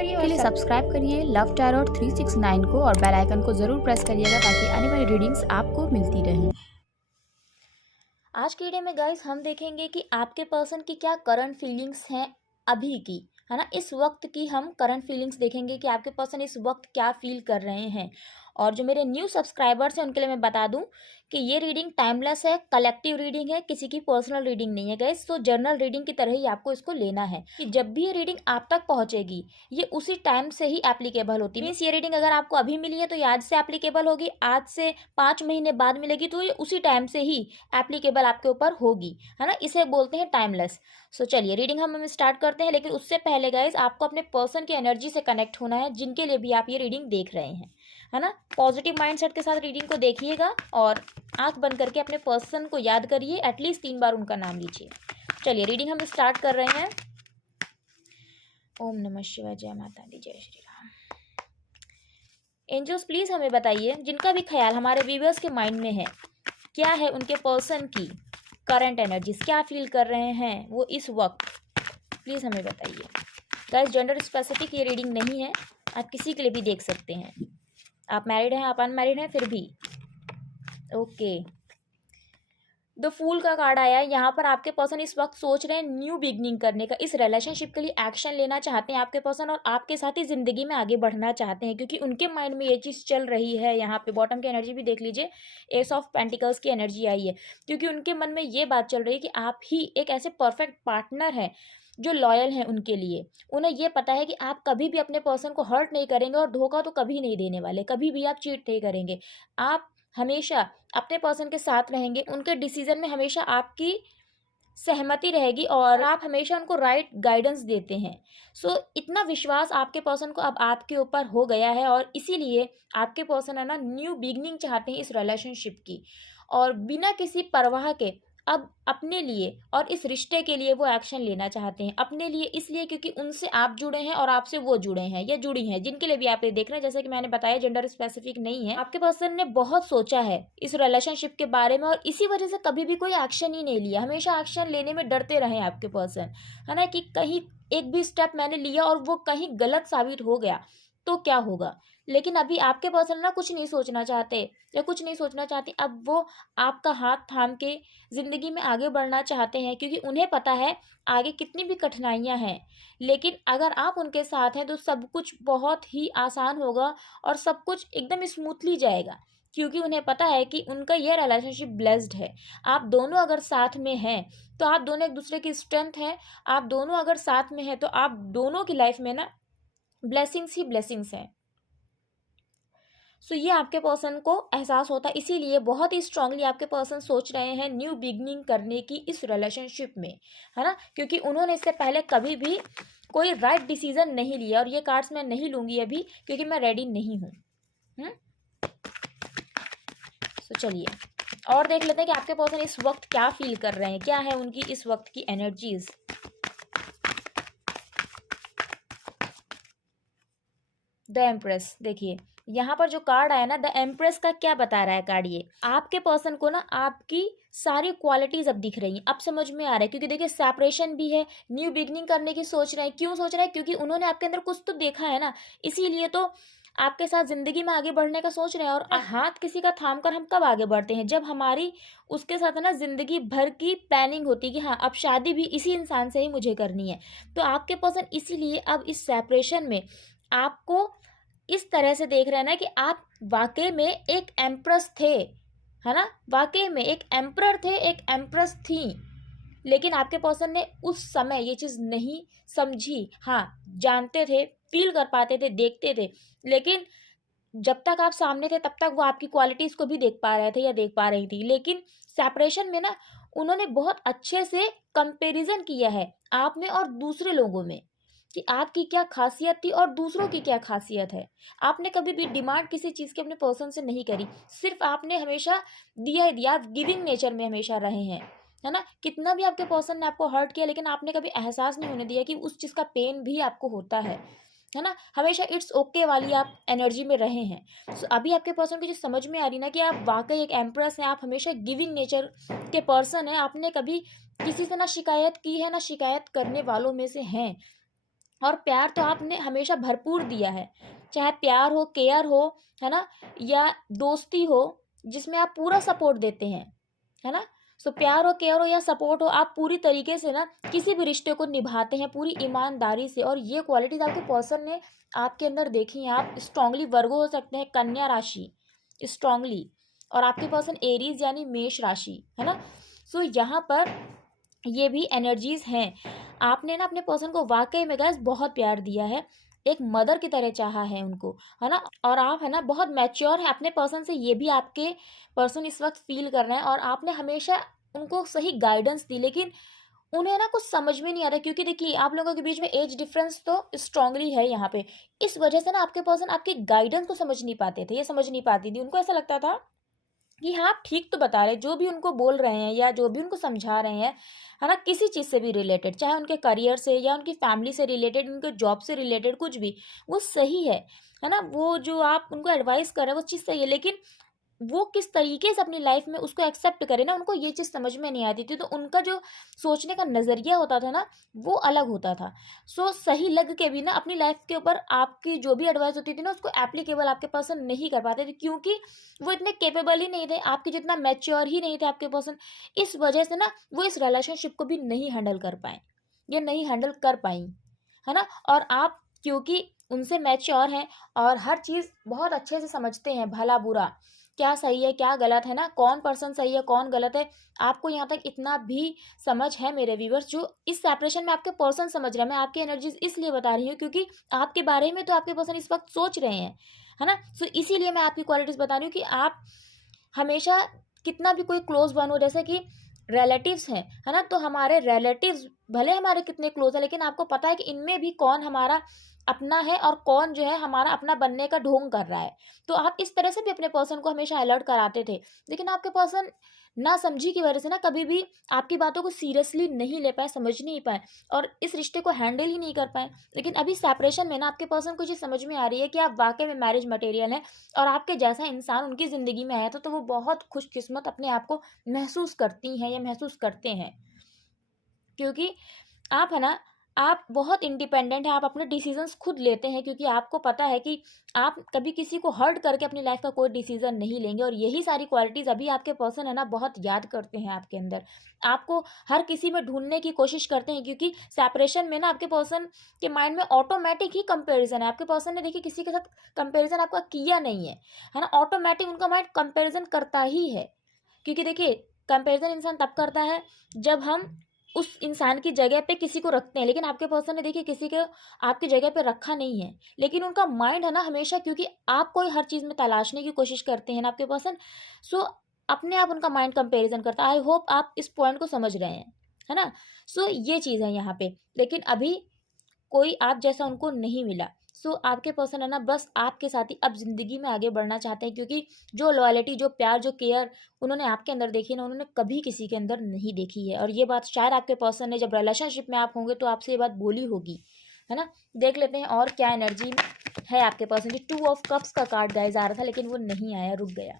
करिए और सब्सक्राइब करिए लव टैरोट 369 को और बेल आइकन को ज़रूर प्रेस करिएगा ताकि आने वाली रीडिंग्स आपको मिलती रहें। आज के वीडियो में गाइस हम देखेंगे कि आपके पर्सन की क्या करंट फीलिंग्स हैं अभी की, है ना। इस वक्त की हम करंट फीलिंग्स देखेंगे कि आपके पर्सन इस वक्त क्या फील कर रहे हैं। और जो मेरे न्यू सब्सक्राइबर्स हैं उनके लिए मैं बता दूं कि ये रीडिंग टाइमलेस है, कलेक्टिव रीडिंग है, किसी की पर्सनल रीडिंग नहीं है गाइस। तो जर्नल रीडिंग की तरह ही आपको इसको लेना है कि जब भी ये रीडिंग आप तक पहुंचेगी ये उसी टाइम से ही एप्लीकेबल होती है। मीन्स ये रीडिंग अगर आपको अभी मिली है तो ये आज से एप्लीकेबल होगी, आज से 5 महीने बाद मिलेगी तो ये उसी टाइम से ही एप्लीकेबल आपके ऊपर होगी, है ना। इसे बोलते हैं टाइमलेस। सो चलिए रीडिंग हम स्टार्ट करते हैं, लेकिन उससे पहले गाइज आपको अपने पर्सन की एनर्जी से कनेक्ट होना है जिनके लिए भी आप ये रीडिंग देख रहे हैं, है ना। पॉजिटिव माइंडसेट के साथ रीडिंग को देखिएगा और आंख बंद करके अपने पर्सन को याद करिए, एटलीस्ट 3 बार उनका नाम लीजिए। चलिए रीडिंग हम स्टार्ट कर रहे हैं। ओम नमः शिवाय, जय माता दी, जय श्री राम। एंजल्स प्लीज हमें बताइए जिनका भी ख्याल हमारे व्यूअर्स के माइंड में है, क्या है उनके पर्सन की करंट एनर्जीज, क्या फील कर रहे हैं वो इस वक्त, प्लीज हमें बताइए। गाइस जेंडर स्पेसिफिक ये रीडिंग नहीं है, आप किसी के लिए भी देख सकते हैं। आप मैरिड हैं, आप अनमैरिड हैं, फिर भी ओके। द फूल का कार्ड आया है। यहाँ पर आपके पर्सन इस वक्त सोच रहे हैं न्यू बिगनिंग करने का, इस रिलेशनशिप के लिए एक्शन लेना चाहते हैं आपके पर्सन और आपके साथ ही जिंदगी में आगे बढ़ना चाहते हैं, क्योंकि उनके माइंड में ये चीज़ चल रही है। यहाँ पे बॉटम की एनर्जी भी देख लीजिए, एस ऑफ पेंटिकल्स की एनर्जी आई है, क्योंकि उनके मन में ये बात चल रही है कि आप ही एक ऐसे परफेक्ट पार्टनर हैं जो लॉयल हैं उनके लिए। उन्हें ये पता है कि आप कभी भी अपने पर्सन को हर्ट नहीं करेंगे और धोखा तो कभी नहीं देने वाले, कभी भी आप चीट नहीं करेंगे। आप हमेशा अपने पर्सन के साथ रहेंगे, उनके डिसीजन में हमेशा आपकी सहमति रहेगी और आप हमेशा उनको राइट गाइडेंस देते हैं। सो इतना विश्वास आपके पर्सन को अब आपके ऊपर हो गया है और इसीलिए आपके पर्सन है ना न्यू बिगनिंग चाहते हैं इस रिलेशनशिप की, और बिना किसी परवाह के अब अपने लिए और इस रिश्ते के लिए वो एक्शन लेना चाहते हैं। अपने लिए इसलिए क्योंकि उनसे आप जुड़े हैं और आपसे वो जुड़े हैं या जुड़ी हैं, जिनके लिए भी आप ये देख रहे हैं। जैसे कि मैंने बताया जेंडर स्पेसिफिक नहीं है, आपके पर्सन ने बहुत सोचा है इस रिलेशनशिप के बारे में और इसी वजह से कभी भी कोई एक्शन ही नहीं लिया। हमेशा एक्शन लेने में डरते रहे आपके पर्सन, है ना, कि कहीं एक भी स्टेप मैंने लिया और वो कहीं गलत साबित हो गया तो क्या होगा। लेकिन अभी आपके पर्सन ना कुछ नहीं सोचना चाहते या कुछ नहीं सोचना चाहती, अब वो आपका हाथ थाम के जिंदगी में आगे बढ़ना चाहते हैं, क्योंकि उन्हें पता है आगे कितनी भी कठिनाइयां हैं, लेकिन अगर आप उनके साथ हैं तो सब कुछ बहुत ही आसान होगा और सब कुछ एकदम स्मूथली जाएगा, क्योंकि उन्हें पता है कि उनका यह रिलेशनशिप ब्लेस्ड है। आप दोनों अगर साथ में हैं तो आप दोनों एक दूसरे की स्ट्रेंथ हैं, आप दोनों अगर साथ में हैं तो आप दोनों की लाइफ में ना ब्लेसिंग्स ही ब्लेसिंग्स हैं। सो ये आपके पर्सन को एहसास होता है, इसीलिए बहुत ही स्ट्रांगली आपके पर्सन सोच रहे हैं न्यू बिगनिंग करने की इस रिलेशनशिप में, है ना, क्योंकि उन्होंने इससे पहले कभी भी कोई राइट डिसीजन नहीं लिया। और ये कार्ड्स मैं नहीं लूंगी अभी क्योंकि मैं रेडी नहीं हूँ। सो चलिए और देख लेते हैं कि आपके पर्सन इस वक्त क्या फील कर रहे हैं, क्या है उनकी इस वक्त की एनर्जीज। द एम्प्रेस, देखिए यहाँ पर जो कार्ड आया ना, द एम्प्रेस का क्या बता रहा है कार्ड, ये आपके पर्सन को ना आपकी सारी क्वालिटीज अब दिख रही हैं, अब समझ में आ रहा है। क्योंकि देखिए सेपरेशन भी है, न्यू बिगनिंग करने की सोच रहे हैं। क्यों सोच रहे हैं? क्योंकि उन्होंने आपके अंदर कुछ तो देखा है ना, इसीलिए तो आपके साथ जिंदगी में आगे बढ़ने का सोच रहे हैं। और हाथ किसी का थाम कर हम कब आगे बढ़ते हैं? जब हमारी उसके साथ है ना जिंदगी भर की प्लानिंग होती है कि हाँ अब शादी भी इसी इंसान से ही मुझे करनी है। तो आपके पर्सन इसीलिए अब इस सेपरेशन में आपको इस तरह से देख रहे हैं ना कि आप वाकई में एक एम्प्रेस थे, है ना, वाकई में एक एम्परर थे, एक एम्प्रेस थी, लेकिन आपके पर्सन ने उस समय ये चीज़ नहीं समझी। हाँ जानते थे, फील कर पाते थे, देखते थे, लेकिन जब तक आप सामने थे तब तक वो आपकी क्वालिटीज़ को भी देख पा रहे थे या देख पा रही थी। लेकिन सेपरेशन में ना उन्होंने बहुत अच्छे से कंपेरिजन किया है आप में और दूसरे लोगों में कि आपकी क्या खासियत थी और दूसरों की क्या खासियत है। आपने कभी भी डिमांड किसी चीज़ की अपने पर्सन से नहीं करी, सिर्फ आपने हमेशा दिया ही दिया। आप गिविंग नेचर में हमेशा रहे हैं, है ना। कितना भी आपके पर्सन ने आपको हर्ट किया लेकिन आपने कभी एहसास नहीं होने दिया कि उस चीज़ का पेन भी आपको होता है ना। हमेशा इट्स ओके वाली आप एनर्जी में रहे हैं। सो अभी आपके पर्सन को जो समझ में आ रही ना कि आप वाकई एक एम्प्रेस हैं, आप हमेशा गिविंग नेचर के पर्सन हैं। आपने कभी किसी से ना शिकायत की है ना शिकायत करने वालों में से हैं। और प्यार तो आपने हमेशा भरपूर दिया है, चाहे प्यार हो, केयर हो, है ना, या दोस्ती हो, जिसमें आप पूरा सपोर्ट देते हैं, है ना। सो प्यार हो, केयर हो या सपोर्ट हो, आप पूरी तरीके से ना किसी भी रिश्ते को निभाते हैं पूरी ईमानदारी से, और ये क्वालिटीज आपके पर्सन ने आपके अंदर देखी हैं। आप स्ट्रांगली वर्गो हो सकते हैं, कन्या राशि स्ट्रांगली, और आपके पर्सन एरीज यानी मेष राशि, है ना। सो यहाँ पर ये भी एनर्जीज हैं। आपने ना अपने पर्सन को वाकई में गाइस बहुत प्यार दिया है, एक मदर की तरह चाहा है उनको, है ना। और आप है ना बहुत मैच्योर हैं अपने पर्सन से, ये भी आपके पर्सन इस वक्त फील कर रहे हैं, और आपने हमेशा उनको सही गाइडेंस दी, लेकिन उन्हें ना कुछ समझ में नहीं आ रहा, क्योंकि देखिए आप लोगों के बीच में एज डिफरेंस तो स्ट्रांगली है यहाँ पे। इस वजह से ना आपके पर्सन आपकी गाइडेंस को समझ नहीं पाते थे, ये समझ नहीं पाती थी। उनको ऐसा लगता था कि हाँ आप ठीक तो बता रहे, जो भी उनको बोल रहे हैं या जो भी उनको समझा रहे हैं, है ना, किसी चीज़ से भी रिलेटेड, चाहे उनके करियर से या उनकी फैमिली से रिलेटेड, उनके जॉब से रिलेटेड, कुछ भी, वो सही है ना। वो जो आप उनको एडवाइस कर रहे हैं वो चीज़ सही है, लेकिन वो किस तरीके से अपनी लाइफ में उसको एक्सेप्ट करे ना, उनको ये चीज़ समझ में नहीं आती थी। तो उनका जो सोचने का नज़रिया होता था ना, वो अलग होता था। सो सही लग के भी ना अपनी लाइफ के ऊपर आपकी जो भी एडवाइस होती थी ना, उसको एप्लीकेबल आपके पर्सन नहीं कर पाते थे, क्योंकि वो इतने केपेबल ही नहीं थे, आपके जितना मैच्योर ही नहीं थे आपके पर्सन। इस वजह से ना वो इस रिलेशनशिप को भी नहीं हैंडल कर पाए, ये नहीं हैंडल कर पाई, है ना। और आप क्योंकि उनसे मैच्योर हैं और हर चीज़ बहुत अच्छे से समझते हैं, भला बुरा, क्या सही है क्या गलत है ना, कौन पर्सन सही है कौन गलत है, आपको यहाँ तक इतना भी समझ है मेरे व्यूवर्स, जो इस सेपरेशन में आपके पर्सन समझ रहे हैं। मैं आपकी एनर्जीज इसलिए बता रही हूँ क्योंकि आपके बारे में तो आपके पर्सन इस वक्त सोच रहे हैं, है ना। सो इसीलिए मैं आपकी क्वालिटीज बता रही हूँ कि आप हमेशा, कितना भी कोई क्लोज वन हो, जैसे कि रिलेटिव्स हैं, है ना, तो हमारे रिलेटिव्स भले हमारे कितने क्लोज है, लेकिन आपको पता है कि इनमें भी कौन हमारा अपना है और कौन जो है हमारा अपना बनने का ढोंग कर रहा है। तो आप इस तरह से भी अपने पर्सन को हमेशा अलर्ट कराते थे, लेकिन आपके पर्सन ना समझी की वजह से ना कभी भी आपकी बातों को सीरियसली नहीं ले पाए, समझ नहीं पाए, और इस रिश्ते को हैंडल ही नहीं कर पाए। लेकिन अभी सेपरेशन में ना आपके पर्सन को ये समझ में आ रही है कि आप वाकई में मैरिज मटेरियल हैं, और आपके जैसा इंसान उनकी ज़िंदगी में आया था, तो वो बहुत खुशकिस्मत अपने आप को महसूस करती हैं या महसूस करते हैं, क्योंकि आप है ना, आप बहुत इंडिपेंडेंट हैं, आप अपने डिसीजंस खुद लेते हैं, क्योंकि आपको पता है कि आप कभी किसी को हर्ट करके अपनी लाइफ का कोई डिसीजन नहीं लेंगे। और यही सारी क्वालिटीज़ अभी आपके पर्सन है ना बहुत याद करते हैं आपके अंदर, आपको हर किसी में ढूंढने की कोशिश करते हैं, क्योंकि सेपरेशन में ना आपके पर्सन के माइंड में ऑटोमेटिक ही कंपेरिजन है। आपके पर्सन ने देखिए किसी के साथ कंपेरिजन आपका किया नहीं है ना, ऑटोमेटिक उनका माइंड कंपेरिजन करता ही है, क्योंकि देखिए कंपेरिजन इंसान तब करता है जब हम उस इंसान की जगह पे किसी को रखते हैं, लेकिन आपके पर्सन ने देखिए किसी को आपकी जगह पे रखा नहीं है, लेकिन उनका माइंड है ना हमेशा, क्योंकि आप कोई हर चीज़ में तलाशने की कोशिश करते हैं ना आपके पर्सन, सो अपने आप उनका माइंड कंपैरिजन करता है। आई होप आप इस पॉइंट को समझ रहे हैं, है ना। सो ये चीज़ है यहाँ पे, लेकिन अभी कोई आप जैसा उनको नहीं मिला। सो आपके पर्सन है ना बस आपके साथ ही अब ज़िंदगी में आगे बढ़ना चाहते हैं, क्योंकि जो लॉयल्टी, जो प्यार, जो केयर उन्होंने आपके अंदर देखी ना, उन्होंने कभी किसी के अंदर नहीं देखी है। और ये बात शायद आपके पर्सन ने जब रिलेशनशिप में आप होंगे तो आपसे ये बात बोली होगी, है ना। देख लेते हैं और क्या एनर्जी है आपके पर्सन की। 2 ऑफ कप्स का कार्ड गाइस आ रहा था, लेकिन वो नहीं आया, रुक गया।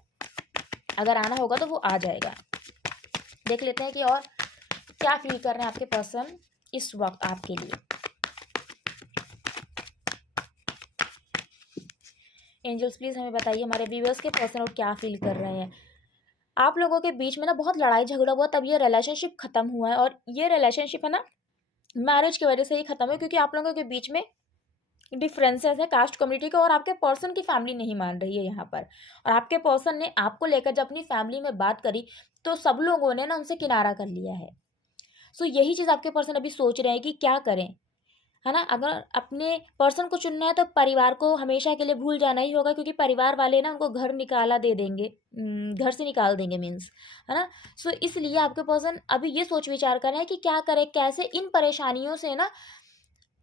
अगर आना होगा तो वो आ जाएगा। देख लेते हैं कि और क्या फील कर रहे हैं आपके पर्सन इस वक्त आपके लिए। एंजल्स प्लीज़ हमें बताइए हमारे व्यूअर्स के पर्सन और क्या फील कर रहे हैं। आप लोगों के बीच में ना बहुत लड़ाई झगड़ा हुआ, तब ये रिलेशनशिप खत्म हुआ है, और ये रिलेशनशिप है ना मैरिज की वजह से ही खत्म है, क्योंकि आप लोगों के बीच में डिफरेंसेस है कास्ट कम्युनिटी का, और आपके पर्सन की फैमिली नहीं मान रही है यहाँ पर। और आपके पर्सन ने आपको लेकर जब अपनी फैमिली में बात करी, तो सब लोगों ने ना उनसे किनारा कर लिया है। सो यही चीज़ आपके पर्सन अभी सोच रहे हैं कि क्या करें, है ना। अगर अपने पर्सन को चुनना है तो परिवार को हमेशा के लिए भूल जाना ही होगा, क्योंकि परिवार वाले ना उनको घर निकाला दे देंगे, घर से निकाल देंगे मीन्स, है ना। सो इसलिए आपके पर्सन अभी ये सोच विचार कर रहे हैं कि क्या करें, कैसे इन परेशानियों से ना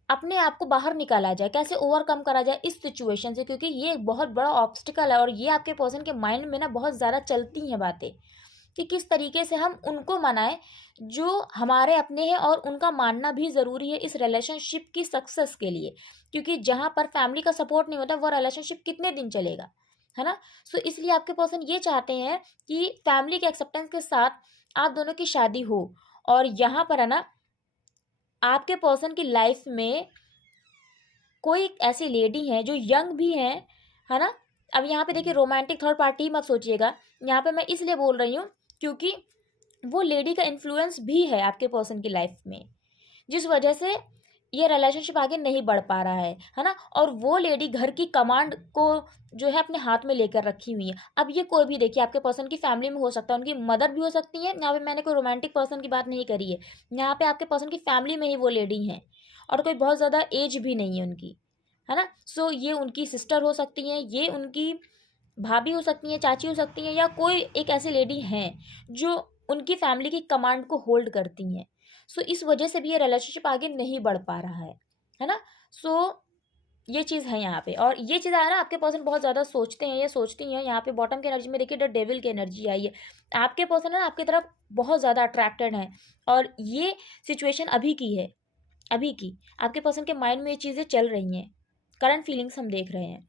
अपने आप को बाहर निकाला जाए, कैसे ओवरकम करा जाए इस सिचुएशन से, क्योंकि ये एक बहुत बड़ा ऑब्स्टिकल है, और ये आपके पर्सन के माइंड में ना बहुत ज़्यादा चलती हैं बातें कि किस तरीके से हम उनको मनाएं जो हमारे अपने हैं, और उनका मानना भी ज़रूरी है इस रिलेशनशिप की सक्सेस के लिए, क्योंकि जहाँ पर फैमिली का सपोर्ट नहीं होता वो रिलेशनशिप कितने दिन चलेगा, है ना। सो इसलिए आपके पर्सन ये चाहते हैं कि फैमिली के एक्सेप्टेंस के साथ आप दोनों की शादी हो, और यहाँ पर है ना आपके पर्सन की लाइफ में कोई ऐसी लेडी है जो यंग भी है ना। अब यहाँ पे देखिए रोमांटिक थर्ड पार्टी मत सोचिएगा, यहाँ पे मैं इसलिए बोल रही हूँ क्योंकि वो लेडी का इन्फ्लुएंस भी है आपके पर्सन की लाइफ में, जिस वजह से ये रिलेशनशिप आगे नहीं बढ़ पा रहा है ना। और वो लेडी घर की कमांड को जो है अपने हाथ में लेकर रखी हुई है। अब ये कोई भी देखिए आपके पर्सन की फैमिली में हो सकता है, उनकी मदर भी हो सकती है, यहाँ पे मैंने कोई रोमांटिक पर्सन की बात नहीं करी है, यहाँ पे आपके पर्सन की फैमिली में ही वो लेडी हैं और कोई बहुत ज़्यादा एज भी नहीं है उनकी, है ना। सो ये उनकी सिस्टर हो सकती हैं, ये उनकी भाभी हो सकती हैं, चाची हो सकती हैं, या कोई एक ऐसी लेडी हैं जो उनकी फैमिली की कमांड को होल्ड करती हैं। सो इस वजह से भी ये रिलेशनशिप आगे नहीं बढ़ पा रहा है ना। सो ये चीज़ है यहाँ पे, और ये चीज़ है ना आपके पर्सन बहुत ज़्यादा सोचते हैं या सोचती हैं। यहाँ पे बॉटम की एनर्जी में देखिए द डेविल की एनर्जी आई है। आपके पर्सन है ना आपकी तरफ बहुत ज़्यादा अट्रैक्टेड है, और ये सिचुएशन अभी की है, अभी की आपके पर्सन के माइंड में ये चीज़ें चल रही हैं, करंट फीलिंग्स हम देख रहे हैं,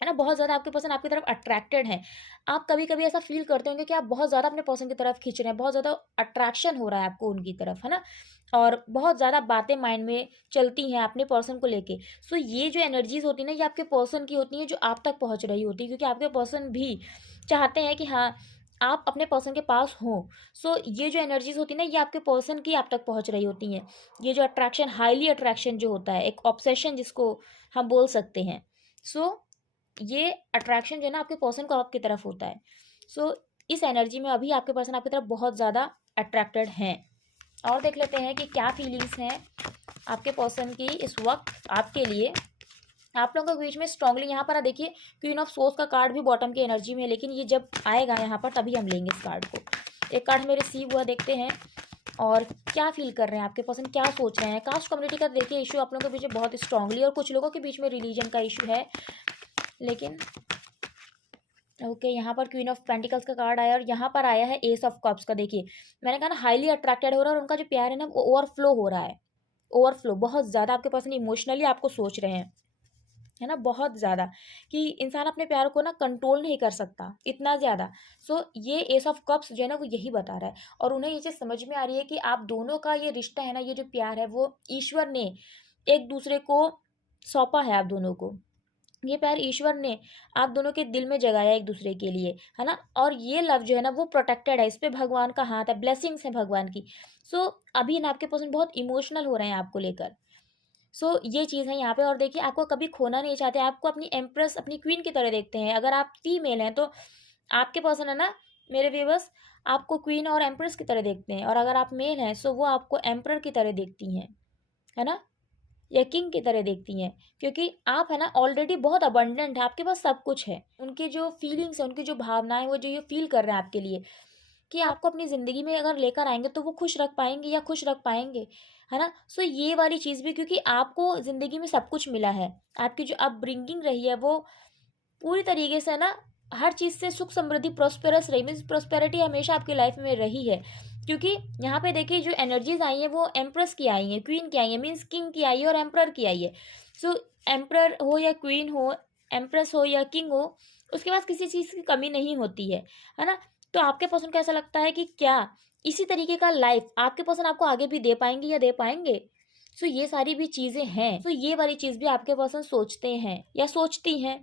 है ना। बहुत ज़्यादा आपके पर्सन आपकी तरफ अट्रैक्टेड है। आप कभी कभी ऐसा फील करते होंगे कि आप बहुत ज़्यादा अपने पर्सन की तरफ खींच रहे हैं, बहुत ज़्यादा अट्रैक्शन हो रहा है आपको उनकी तरफ, है ना। और बहुत ज़्यादा बातें माइंड में चलती हैं अपने पर्सन को लेके। सो ये जो एनर्जीज होती है ना ये आपके पर्सन की होती हैं जो आप तक पहुंच रही होती है, क्योंकि आपके पर्सन भी चाहते हैं कि हाँ आप अपने पर्सन के पास हो। सो ये जो एनर्जीज होती है ना ये आपके पर्सन की आप तक पहुंच रही होती हैं। ये जो अट्रैक्शन, हाईली अट्रैक्शन जो होता है, एक ऑब्सेशन जिसको हम बोल सकते हैं। सो ये अट्रैक्शन जो है ना आपके पर्सन को आपकी तरफ होता है। सो इस एनर्जी में अभी आपके पर्सन आपकी तरफ बहुत ज़्यादा अट्रैक्टेड हैं। और देख लेते हैं कि क्या फीलिंग्स हैं आपके पर्सन की इस वक्त आपके लिए, आप लोगों के बीच में स्ट्रांगली। यहाँ पर देखिए क्वीन ऑफ सोर्स का कार्ड भी बॉटम की एनर्जी में है, लेकिन ये जब आएगा यहाँ पर तभी हम लेंगे इस कार्ड को। एक कार्ड हमें रिसीव हुआ, देखते हैं और क्या फील कर रहे हैं आपके पर्सन, क्या सोच रहे हैं। कास्ट कम्युनिटी का देखिए इशू आप लोगों के बीच में बहुत स्ट्रांगली, और कुछ लोगों के बीच में रिलीजन का इशू है, लेकिन ओके यहाँ पर क्वीन ऑफ पेंटिकल्स का कार्ड आया और यहाँ पर आया है एस ऑफ कप्स का। देखिए मैंने कहा ना हाईली अट्रैक्टेड हो रहा है, और उनका जो प्यार है ना वो ओवरफ्लो हो रहा है, ओवरफ्लो बहुत ज़्यादा आपके पर्सन इमोशनली आपको सोच रहे हैं, है ना, बहुत ज़्यादा कि इंसान अपने प्यार को ना कंट्रोल नहीं कर सकता इतना ज़्यादा। सो ये एस ऑफ कप्स जो है ना वो यही बता रहा है, और उन्हें ये चीज़ समझ में आ रही है कि आप दोनों का ये रिश्ता है ना, ये जो प्यार है वो ईश्वर ने एक दूसरे को सौंपा है। आप दोनों को ये प्यार ईश्वर ने आप दोनों के दिल में जगाया एक दूसरे के लिए, है ना। और ये लव जो है ना वो प्रोटेक्टेड है, इस पे भगवान का हाथ है, ब्लेसिंग्स है भगवान की। सो अभी ना आपके पर्सन बहुत इमोशनल हो रहे हैं आपको लेकर। सो ये चीज़ है यहाँ पे। और देखिए आपको कभी खोना नहीं चाहते, आपको अपनी एम्प्रेस, अपनी क्वीन की तरह देखते हैं। अगर आप फीमेल हैं तो आपके पर्सन है ना मेरे व्यूअर्स आपको क्वीन और एम्प्रेस की तरह देखते हैं, और अगर आप मेल हैं सो वो आपको एम्प्रर की तरह देखती हैं, है ना, या किंग की तरह देखती हैं। क्योंकि आप है ना ऑलरेडी बहुत अबंडेंट है, आपके पास सब कुछ है। उनकी जो फीलिंग्स है, उनकी जो भावनाएं, वो जो ये फील कर रहे हैं आपके लिए कि आपको अपनी ज़िंदगी में अगर लेकर आएंगे तो वो खुश रख पाएंगे या खुश रख पाएंगे, है ना। सो ये वाली चीज़ भी, क्योंकि आपको ज़िंदगी में सब कुछ मिला है, आपकी जो अपब्रिंगिंग रही है वो पूरी तरीके से ना हर चीज़ से सुख समृद्धि प्रोस्पेरस रही, मीन्स प्रोस्पेरिटी हमेशा आपकी लाइफ में रही है। क्योंकि यहाँ पे देखिए जो एनर्जीज आई हैं वो एम्प्रेस की आई हैं, क्वीन की आई हैं, मीन्स किंग की आई है और एम्प्रर की आई है। सो एम्प्रर हो या क्वीन हो, एम्प्रेस हो या किंग हो, उसके पास किसी चीज़ की कमी नहीं होती है ना। तो आपके पर्सन को ऐसा लगता है कि क्या इसी तरीके का लाइफ आपके पर्सन आपको आगे भी दे पाएंगे या दे पाएंगे। सो ये सारी भी चीज़ें हैं। सो ये वाली चीज़ भी आपके पर्सन सोचते हैं या सोचती हैं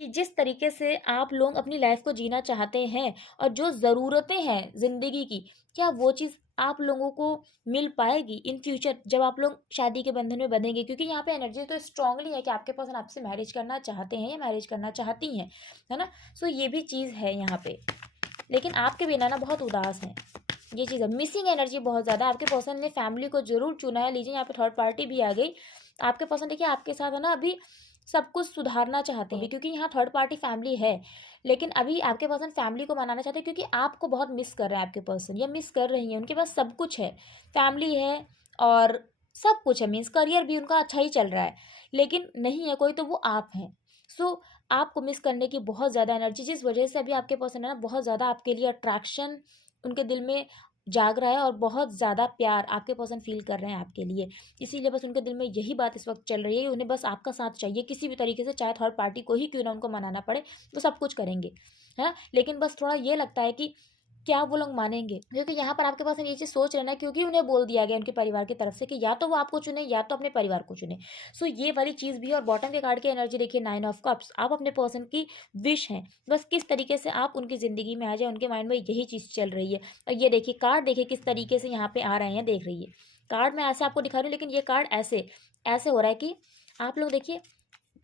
कि जिस तरीके से आप लोग अपनी लाइफ को जीना चाहते हैं और जो ज़रूरतें हैं ज़िंदगी की, क्या वो चीज़ आप लोगों को मिल पाएगी इन फ्यूचर जब आप लोग शादी के बंधन में बंधेंगे। क्योंकि यहाँ पे एनर्जी तो स्ट्रांगली है कि आपके पर्सन आपसे मैरिज करना चाहते हैं या मैरिज करना चाहती हैं, है ना। सो ये भी चीज़ है यहाँ पे, लेकिन आपके बिना ना बहुत उदास हैं। ये चीज़ है, मिसिंग एनर्जी बहुत ज़्यादा। आपके पर्सन ने फैमिली को जरूर चुना है। लीजिए यहाँ पे थर्ड पार्टी भी आ गई। आपके पर्सन देखिए आपके साथ है ना अभी सब कुछ सुधारना चाहते हैं, क्योंकि यहाँ थर्ड पार्टी फैमिली है, लेकिन अभी आपके पर्सन फैमिली को मनाना चाहते हैं क्योंकि आपको बहुत मिस कर रहे हैं आपके पर्सन, या मिस कर रही हैं। उनके पास सब कुछ है, फैमिली है और सब कुछ है, मीन्स करियर भी उनका अच्छा ही चल रहा है, लेकिन नहीं है कोई तो वो आप हैं। सो आपको मिस करने की बहुत ज़्यादा एनर्जी, जिस वजह से अभी आपके पर्सन है ना बहुत ज़्यादा आपके लिए अट्रैक्शन उनके दिल में जाग रहा है, और बहुत ज़्यादा प्यार आपके पर्सन फील कर रहे हैं आपके लिए। इसीलिए बस उनके दिल में यही बात इस वक्त चल रही है कि उन्हें बस आपका साथ चाहिए किसी भी तरीके से, चाहे थर्ड पार्टी को ही क्यों ना उनको मनाना पड़े, वो सब कुछ करेंगे, है ना। लेकिन बस थोड़ा ये लगता है कि क्या वो लोग मानेंगे? क्योंकि यहाँ पर आपके पास ये चीज़ सोच रहे ना, क्योंकि उन्हें बोल दिया गया उनके परिवार की तरफ से कि या तो वो आपको चुने या तो अपने परिवार को चुने। सो ये वाली चीज़ भी है। और बॉटम के कार्ड की एनर्जी देखिए, 9 ऑफ कप्स। आप अपने पर्सन की विश हैं, बस किस तरीके से आप उनकी ज़िंदगी में आ जाए, उनके माइंड में यही चीज़ चल रही है। और ये देखिए कार्ड, देखिए किस तरीके से यहाँ पे आ रहे हैं, देख रही है। कार्ड मैं ऐसे आपको दिखा रही हूँ, लेकिन ये कार्ड ऐसे ऐसे हो रहा है कि आप लोग देखिए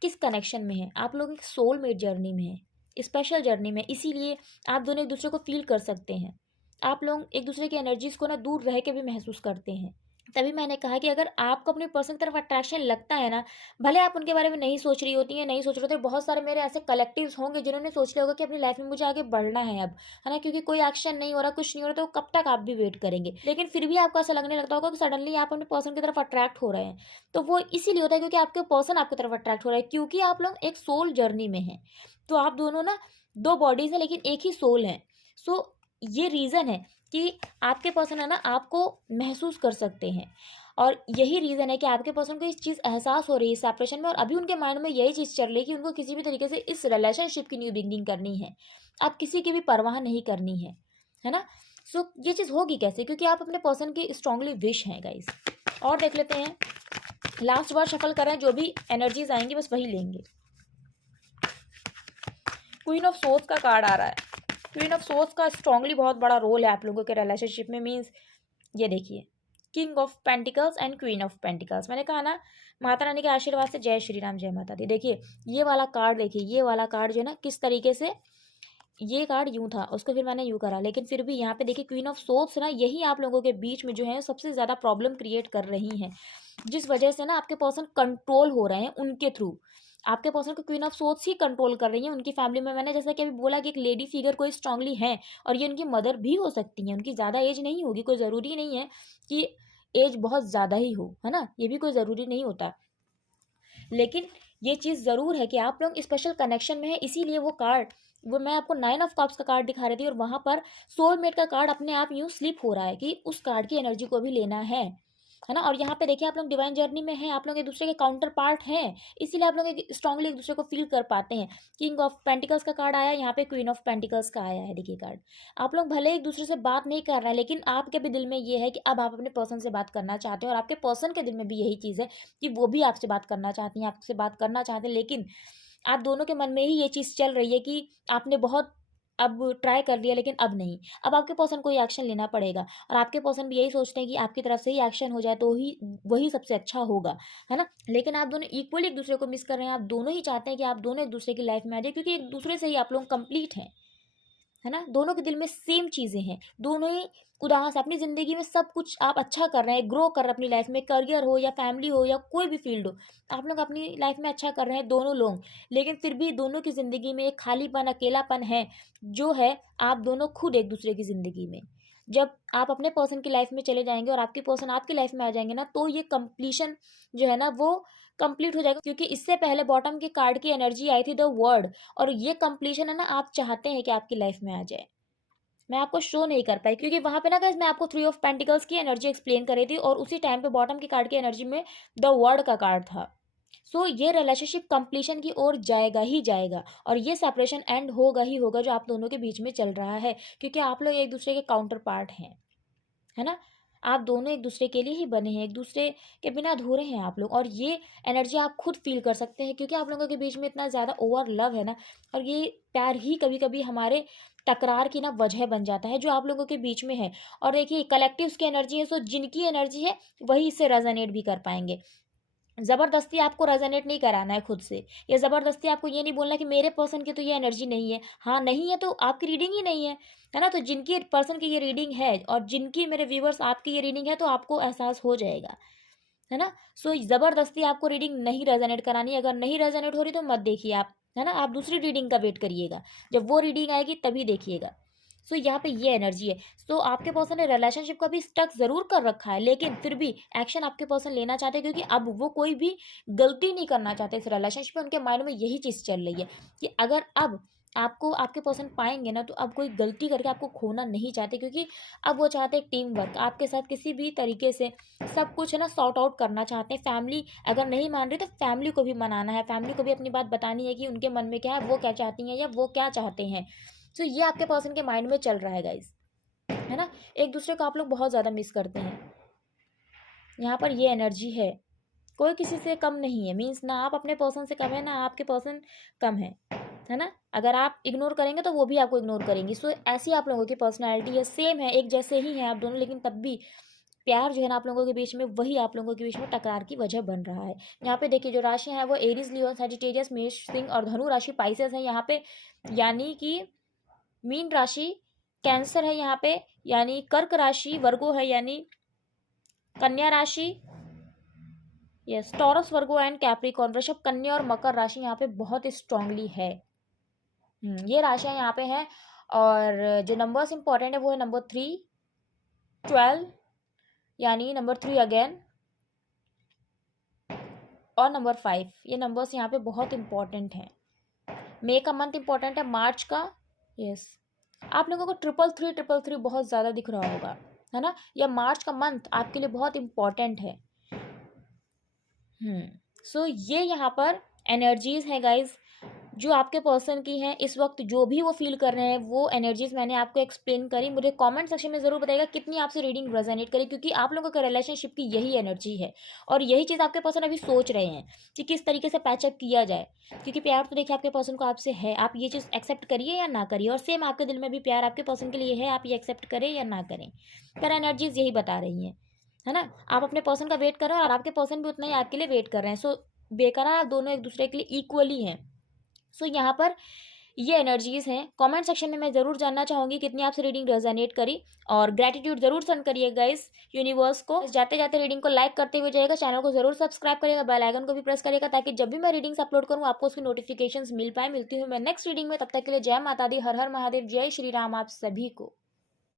किस कनेक्शन में हैं। आप लोग एक सोलमेट जर्नी में हैं, स्पेशल जर्नी में, इसीलिए आप दोनों एक दूसरे को फील कर सकते हैं। आप लोग एक दूसरे की एनर्जीज को ना दूर रह के भी महसूस करते हैं। तभी मैंने कहा कि अगर आपको अपने पर्सन की तरफ अट्रैक्शन लगता है ना, भले आप उनके बारे में नहीं सोच रही होती हैं, नहीं सोच रहे होते, बहुत सारे मेरे ऐसे कलेक्टिव्स होंगे जिन्होंने सोच लिया होगा कि अपनी लाइफ में मुझे आगे बढ़ना है अब, है ना, क्योंकि कोई एक्शन नहीं हो रहा, कुछ नहीं हो रहा, तो कब तक आप भी वेट करेंगे। लेकिन फिर भी आपको ऐसा लगने लगता होगा कि सडनली आप अपने पर्सन की तरफ अट्रैक्ट हो रहे हैं। तो वो इसीलिए होता है क्योंकि आपके पर्सन आपकी तरफ अट्रैक्ट हो रहा है, क्योंकि आप लोग एक सोल जर्नी में हैं। तो आप दोनों ना दो बॉडीज हैं लेकिन एक ही सोल है। सो ये रीज़न है कि आपके पर्सन है ना आपको महसूस कर सकते हैं। और यही रीज़न है कि आपके पर्सन को इस चीज़ एहसास हो रही है सेपरेशन में, और अभी उनके माइंड में यही चीज़ चल रही है कि उनको किसी भी तरीके से इस रिलेशनशिप की न्यू बिगनिंग करनी है। आप किसी की भी परवाह नहीं करनी है ना। सो ये चीज़ होगी कैसे? क्योंकि आप अपने पर्सन की स्ट्रांगली विश हैं गाइस। और देख लेते हैं, लास्ट बार शफल कर रहे हैं, जो भी एनर्जीज आएंगी बस वही लेंगे। क्वीन ऑफ सोर्ड्स का कार्ड आ रहा है। क्वीन ऑफ सोर्ड्स का स्ट्रांगली बहुत बड़ा रोल है आप लोगों के रिलेशनशिप में। मीन्स ये देखिए, king of pentacles and queen of pentacles. मैंने कहा ना, माता रानी के आशीर्वाद से जय श्री राम, जय माता दी। देखिए ये वाला कार्ड, देखिए ये वाला कार्ड जो है ना, किस तरीके से ये कार्ड यूं था, उसको फिर मैंने यूं करा, लेकिन फिर भी यहाँ पे देखिए क्वीन ऑफ सोर्ड्स ना, यही आप लोगों के बीच में जो है सबसे ज़्यादा प्रॉब्लम क्रिएट कर रही हैं, जिस वजह से ना आपके पर्सन कंट्रोल हो रहे हैं उनके थ्रू। आपके पर्सन को queen of swords he control कर रही है उनकी फैमिली में। मैंने जैसा कि अभी बोला कि एक लेडी फिगर कोई स्ट्रांगली है, और ये उनकी मदर भी हो सकती हैं। उनकी ज़्यादा एज नहीं होगी, कोई ज़रूरी नहीं है कि एज बहुत ज़्यादा ही हो, है ना, ये भी कोई ज़रूरी नहीं होता। लेकिन ये चीज़ ज़रूर है कि आप लोग स्पेशल कनेक्शन में है, इसीलिए वो कार्ड, वो मैं आपको 9 ऑफ कप्स का कार्ड दिखा रही थी, और वहाँ पर सोलमेट का कार्ड अपने आप यूँ स्लिप हो रहा है कि उस कार्ड की एनर्जी को भी लेना है ना। और यहाँ पे देखिए आप लोग डिवाइन जर्नी में हैं, आप लोग एक दूसरे के काउंटर पार्ट हैं, इसीलिए आप लोग एक स्ट्रांगली एक दूसरे को फील कर पाते हैं। किंग ऑफ पेंटिकल्स का कार्ड आया, यहाँ पे क्वीन ऑफ पेंटिकल्स का आया है। देखिए कार्ड, आप लोग भले एक दूसरे से बात नहीं कर रहे हैं, लेकिन आपके भी दिल में ये है कि अब आप अपने पर्सन से बात करना चाहते हैं, और आपके पर्सन के दिल में भी यही चीज़ है कि वो भी आपसे बात करना चाहती हैं, आपसे बात करना चाहते हैं। लेकिन आप दोनों के मन में ही ये चीज़ चल रही है कि आपने बहुत अब ट्राई कर लिया, लेकिन अब नहीं, अब आपके पर्सन को ही एक्शन लेना पड़ेगा। और आपके पर्सन भी यही सोचते हैं कि आपकी तरफ से ही एक्शन हो जाए तो ही वही सबसे अच्छा होगा, है ना। लेकिन आप दोनों इक्वली एक दूसरे को मिस कर रहे हैं। आप दोनों ही चाहते हैं कि आप दोनों एक दूसरे की लाइफ में आ जाए, क्योंकि एक दूसरे से ही आप लोग कंप्लीट हैं, है ना। दोनों के दिल में सेम चीज़ें हैं, दोनों ही उदाहरण से अपनी ज़िंदगी में सब कुछ आप अच्छा कर रहे हैं, ग्रो कर रहे हैं अपनी लाइफ में, करियर हो या फैमिली हो या कोई भी फील्ड हो, आप लोग अपनी लाइफ में अच्छा कर रहे हैं दोनों लोग। लेकिन फिर भी दोनों की ज़िंदगी में एक खालीपन, अकेलापन है, जो है आप दोनों खुद एक दूसरे की ज़िंदगी में। जब आप अपने पर्सन की लाइफ में चले जाएंगे और आपके पर्सन आपकी लाइफ में आ जाएंगे ना, तो ये कंप्लीशन जो है ना वो कंप्लीट हो जाएगा। क्योंकि इससे पहले बॉटम के कार्ड की एनर्जी आई थी द वर्ड, और ये कंप्लीशन है ना, आप चाहते हैं कि आपकी लाइफ में आ जाए। मैं आपको शो नहीं कर पाई क्योंकि वहाँ पे ना गाइस मैं आपको 3 ऑफ पेंटिकल्स की एनर्जी एक्सप्लेन कर रही थी, और उसी टाइम पे बॉटम के कार्ड की एनर्जी में द वर्ड का कार्ड था। सो ये रिलेशनशिप कंप्लीशन की ओर जाएगा ही जाएगा, और ये सेपरेशन एंड होगा ही होगा जो आप दोनों के बीच में चल रहा है, क्योंकि आप लोग एक दूसरे के काउंटर पार्ट हैं, है ना। आप दोनों एक दूसरे के लिए ही बने हैं, एक दूसरे के बिना अधूरे हैं आप लोग। और ये एनर्जी आप खुद फील कर सकते हैं, क्योंकि आप लोगों के बीच में इतना ज़्यादा ओवर लव है ना, और ये प्यार ही कभी कभी हमारे टकरार की ना वजह बन जाता है जो आप लोगों के बीच में है। और देखिए कलेक्टिव की एनर्जी है, सो जिनकी एनर्जी है वही इससे रेजोनेट भी कर पाएंगे। ज़बरदस्ती आपको रेजोनेट नहीं कराना है खुद से, या ज़बरदस्ती आपको ये नहीं बोलना कि मेरे पर्सन की तो ये एनर्जी नहीं है। हाँ नहीं है तो आपकी रीडिंग ही नहीं है ना। तो जिनकी पर्सन की ये रीडिंग है और जिनकी मेरे व्यूवर्स आपकी ये रीडिंग है, तो आपको एहसास हो जाएगा, है ना। सो ज़बरदस्ती आपको रीडिंग नहीं रेजोनेट करानी है। अगर नहीं रेजोनेट हो रही तो मत देखिए आप, है ना। आप दूसरी रीडिंग का वेट करिएगा, जब वो रीडिंग आएगी तभी देखिएगा। सो यहाँ पे ये एनर्जी है। सो आपके पर्सन ने रिलेशनशिप का भी स्टक ज़रूर कर रखा है, लेकिन फिर भी एक्शन आपके पर्सन लेना चाहते हैं, क्योंकि अब वो कोई भी गलती नहीं करना चाहते इस रिलेशनशिप में। उनके माइंड में यही चीज़ चल रही है कि अगर अब आपको आपके पर्सन पाएंगे ना, तो अब कोई गलती करके आपको खोना नहीं चाहते, क्योंकि अब वो चाहते हैं टीम वर्क आपके साथ, किसी भी तरीके से सब कुछ है ना सॉर्ट आउट करना चाहते हैं। फैमिली अगर नहीं मान रही तो फैमिली को भी मनाना है, फैमिली को भी अपनी बात बतानी है कि उनके मन में क्या है, वो क्या चाहती हैं या वो क्या चाहते हैं। तो ये आपके पर्सन के माइंड में चल रहा है गाइज। है ना। एक दूसरे को आप लोग बहुत ज़्यादा मिस करते हैं। यहाँ पर ये एनर्जी है, कोई किसी से कम नहीं है, मीन्स ना आप अपने पर्सन से कम है ना आपके पर्सन कम है ना। अगर आप इग्नोर करेंगे तो वो भी आपको इग्नोर करेंगी। सो ऐसी आप लोगों की पर्सनैलिटी है, सेम है, एक जैसे ही हैं आप दोनों, लेकिन तब भी प्यार जो है ना आप लोगों के बीच में, वही आप लोगों के बीच में टकरार की वजह बन रहा है। यहाँ पे देखिए जो राशि है वो एरीज, लियो, सजिटेरियस, मेष, सिंह और धनु राशि पाइसेस है यहाँ पे, यानी कि मीन राशि कैंसर है यहाँ पे, यानी कर्क राशि वर्गो है, यानी कन्या राशि, yes taurus, Virgo and Capricorn, वृषभ, कन्या और मकर राशि यहाँ पे बहुत स्ट्रांगली है। ये राशियाँ यहाँ पे हैं। और जो नंबर्स इंपॉर्टेंट है वो है नंबर 3, 12, यानी नंबर 3 अगेन, और नंबर 5। ये नंबर्स यहाँ पे बहुत इंपॉर्टेंट हैं। मई का मंथ इंपॉर्टेंट है, मार्च का, यस आप लोगों को 333 333 बहुत ज़्यादा दिख रहा होगा, है ना। या मार्च का मंथ आपके लिए बहुत इंपॉर्टेंट है। सो ये यहाँ पर एनर्जीज हैं गाइज, जो आपके पर्सन की हैं इस वक्त, जो भी वो फील कर रहे हैं, वो एनर्जीज मैंने आपको एक्सप्लेन करी। मुझे कमेंट सेक्शन में ज़रूर बताइएगा कितनी आपसे रीडिंग रेजोनेट करी, क्योंकि आप लोगों का रिलेशनशिप की यही एनर्जी है और यही चीज़ आपके पर्सन अभी सोच रहे हैं कि किस तरीके से पैचअप किया जाए। क्योंकि प्यार तो देखिए आपके पर्सन को आपसे है, आप ये चीज़ एक्सेप्ट करिए या ना करिए, और सेम आपके दिल में भी प्यार आपके पर्सन के लिए है, आप ये एक्सेप्ट करें या ना करें, पर एनर्जीज यही बता रही हैं, है ना। आप अपने पर्सन का वेट कर रहे हैं और आपके पर्सन भी उतना ही आपके लिए वेट कर रहे हैं। सो बेकरार आप दोनों एक दूसरे के लिए इक्वली हैं। सो यहाँ पर ये एनर्जीज हैं। कमेंट सेक्शन में मैं ज़रूर जानना चाहूँगी कितनी आपसे रीडिंग रेजोनेट करी, और ग्रेटिट्यूड ज़रूर सेंड करिएगा इस यूनिवर्स को। जाते जाते रीडिंग को लाइक करते हुए जाइएगा, चैनल को ज़रूर सब्सक्राइब करिएगा, बेल आइकन को भी प्रेस करिएगा, ताकि जब भी मैं रीडिंग्स अपलोड करूँ आपको उसकी नोटिफिकेशंस मिल पाए। मिलती हूँ मैं नेक्स्ट रीडिंग में, तब तक के लिए जय माता दी, हर हर महादेव, जय श्री राम आप सभी को।